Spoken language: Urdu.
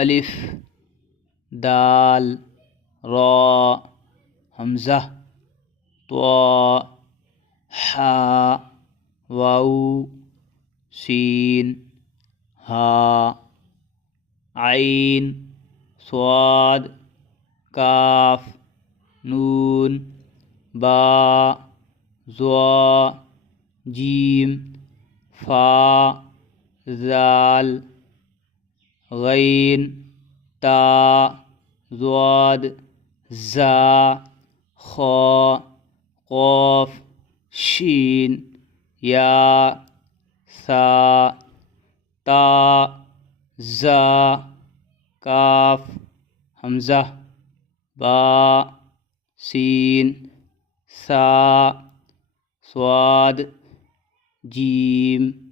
الف دال را حمزہ طا حا واو سین ہا عین صاد کاف نون با ضا جیم فا ذال غین تا ضاد زا خا قاف شین یا ثا تا زا کاف حمزہ با سین ثا صاد جیم